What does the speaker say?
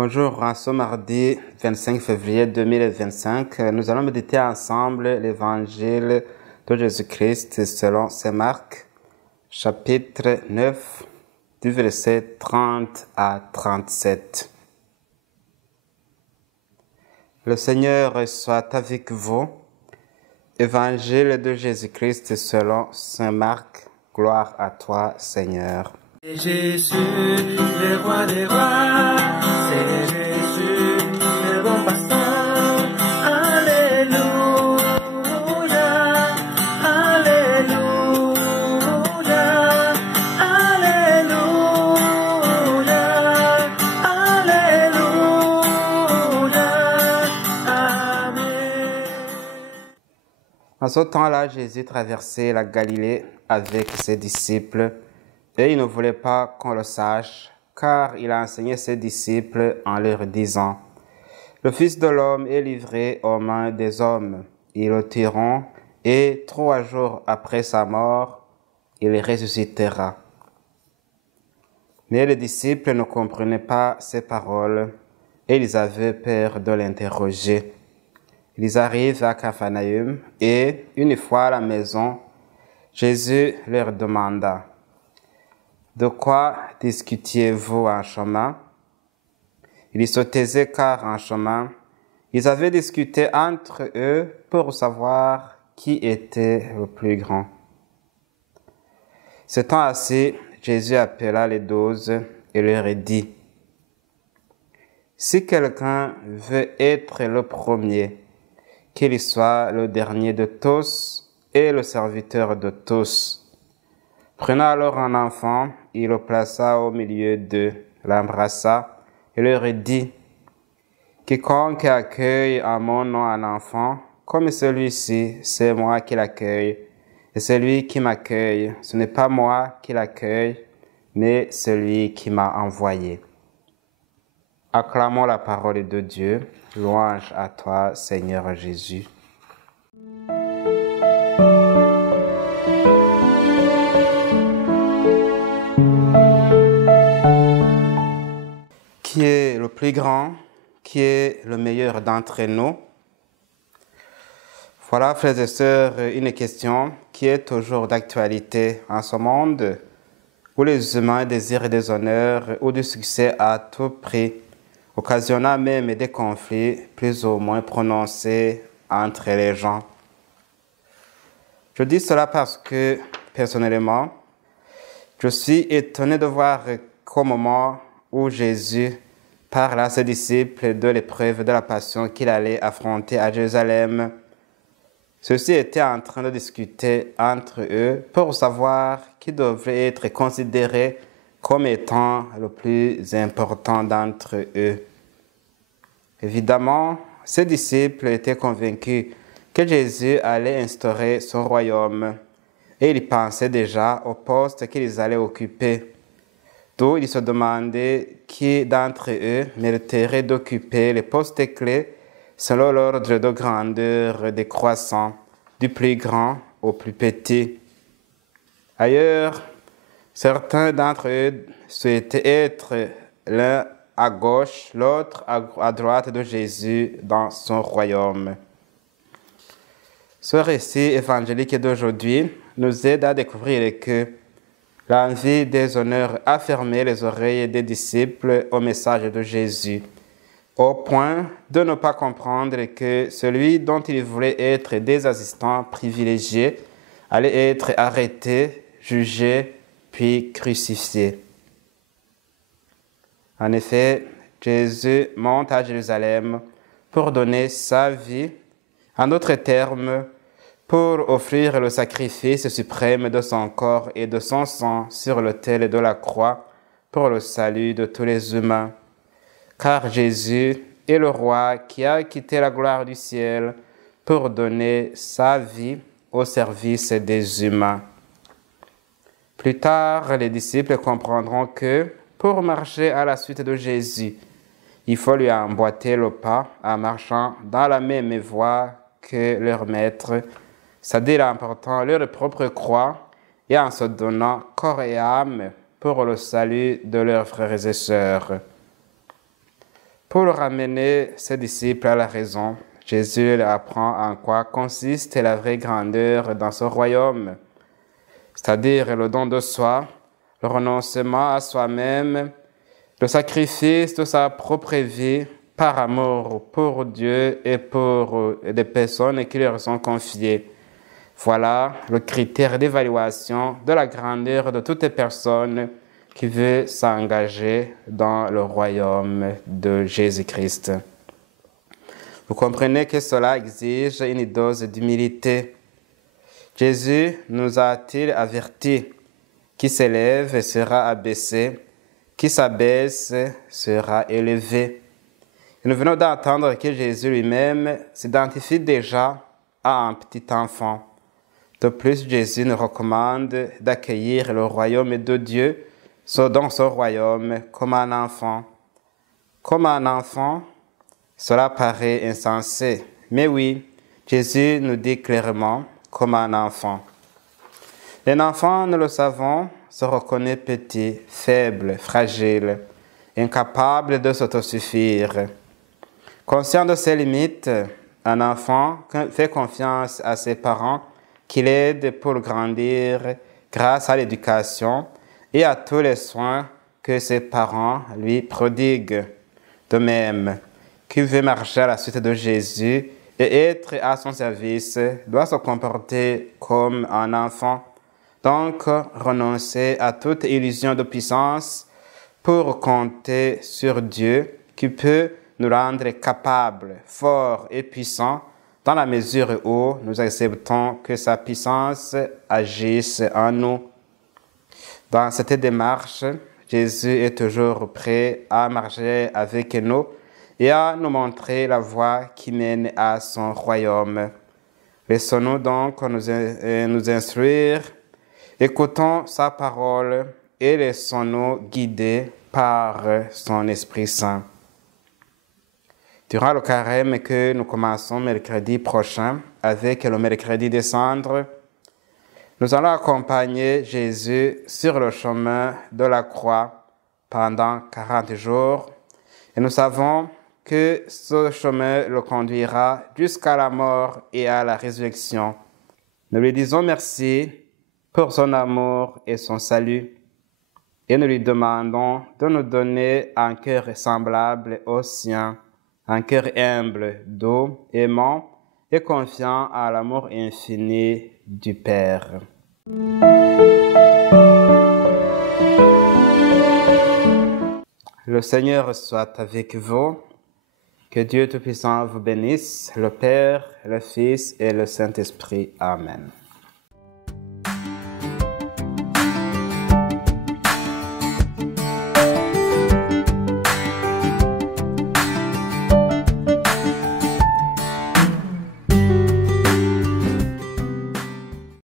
Bonjour, en ce mardi 25 février 2025, nous allons méditer ensemble l'évangile de Jésus-Christ selon saint Marc, chapitre 9, du verset 30 à 37. Le Seigneur soit avec vous. Évangile de Jésus-Christ selon saint Marc. Gloire à toi, Seigneur. C'est Jésus, le roi des rois, c'est Jésus, le bon pasteur. Alléluia, Alléluia, Alléluia, Alléluia, Amen. En ce temps-là, Jésus traversait la Galilée avec ses disciples. Et il ne voulait pas qu'on le sache, car il a enseigné ses disciples en leur disant: « Le Fils de l'homme est livré aux mains des hommes. Ils le tueront, et 3 jours après sa mort, il ressuscitera. » Mais les disciples ne comprenaient pas ces paroles, et ils avaient peur de l'interroger. Ils arrivent à Capharnaüm, et une fois à la maison, Jésus leur demanda: « De quoi discutiez-vous en chemin ?» Ils se taisaient car en chemin, ils avaient discuté entre eux pour savoir qui était le plus grand. S'étant assis, Jésus appela les 12 et leur dit: « Si quelqu'un veut être le premier, qu'il soit le dernier de tous et le serviteur de tous. » Prenant alors un enfant, il le plaça au milieu d'eux, l'embrassa et leur dit: « Quiconque accueille en mon nom un enfant, comme celui-ci, c'est moi qui l'accueille. Et celui qui m'accueille, ce n'est pas moi qui l'accueille, mais celui qui m'a envoyé. » Acclamons la parole de Dieu. Louange à toi, Seigneur Jésus. Qui est le plus grand, qui est le meilleur d'entre nous? Voilà, frères et sœurs, une question qui est toujours d'actualité en ce monde où les humains désirent des honneurs ou du succès à tout prix, occasionnant même des conflits plus ou moins prononcés entre les gens. Je dis cela parce que, personnellement, je suis étonné de voir qu'au moment où Jésus parle à ses disciples de l'épreuve de la passion qu'il allait affronter à Jérusalem, ceux-ci étaient en train de discuter entre eux pour savoir qui devrait être considéré comme étant le plus important d'entre eux. Évidemment, ces disciples étaient convaincus que Jésus allait instaurer son royaume et ils pensaient déjà au poste qu'ils allaient occuper. D'où ils se demandaient qui d'entre eux mériterait d'occuper les postes clés selon l'ordre de grandeur décroissant, du plus grand au plus petit. Ailleurs, certains d'entre eux souhaitaient être l'un à gauche, l'autre à droite de Jésus dans son royaume. Ce récit évangélique d'aujourd'hui nous aide à découvrir que l'envie des honneurs a fermé les oreilles des disciples au message de Jésus, au point de ne pas comprendre que celui dont ils voulaient être des assistants privilégiés allait être arrêté, jugé, puis crucifié. En effet, Jésus monte à Jérusalem pour donner sa vie, en d'autres termes, pour offrir le sacrifice suprême de son corps et de son sang sur l'autel de la croix pour le salut de tous les humains. Car Jésus est le roi qui a quitté la gloire du ciel pour donner sa vie au service des humains. Plus tard, les disciples comprendront que pour marcher à la suite de Jésus, il faut lui emboîter le pas en marchant dans la même voie que leur maître, c'est-à-dire en portant leur propre croix et en se donnant corps et âme pour le salut de leurs frères et sœurs. Pour ramener ses disciples à la raison, Jésus leur apprend en quoi consiste la vraie grandeur dans ce royaume, c'est-à-dire le don de soi, le renoncement à soi-même, le sacrifice de sa propre vie par amour pour Dieu et pour les personnes qui leur sont confiées. Voilà le critère d'évaluation de la grandeur de toute personne qui veut s'engager dans le royaume de Jésus-Christ. Vous comprenez que cela exige une dose d'humilité. Jésus nous a-t-il averti, qui s'élève sera abaissé, qui s'abaisse sera élevé. Et nous venons d'entendre que Jésus lui-même s'identifie déjà à un petit enfant. De plus, Jésus nous recommande d'accueillir le royaume de Dieu dans son royaume comme un enfant. Comme un enfant, cela paraît insensé. Mais oui, Jésus nous dit clairement comme un enfant. Un enfant, nous le savons, se reconnaît petit, faible, fragile, incapable de s'autosuffire. Conscient de ses limites, un enfant fait confiance à ses parents qui l'aident pour grandir grâce à l'éducation et à tous les soins que ses parents lui prodiguent. De même, qui veut marcher à la suite de Jésus et être à son service doit se comporter comme un enfant, donc renoncer à toute illusion de puissance pour compter sur Dieu qui peut nous rendre capables, forts et puissants dans la mesure où nous acceptons que sa puissance agisse en nous. Dans cette démarche, Jésus est toujours prêt à marcher avec nous et à nous montrer la voie qui mène à son royaume. Laissons-nous donc nous instruire, écoutons sa parole et laissons-nous guider par son Esprit Saint. Durant le carême que nous commençons mercredi prochain avec le mercredi des cendres, nous allons accompagner Jésus sur le chemin de la croix pendant 40 jours et nous savons que ce chemin le conduira jusqu'à la mort et à la résurrection. Nous lui disons merci pour son amour et son salut et nous lui demandons de nous donner un cœur semblable au sien, un cœur humble, doux, aimant et confiant à l'amour infini du Père. Le Seigneur soit avec vous. Que Dieu Tout-Puissant vous bénisse, le Père, le Fils et le Saint-Esprit. Amen.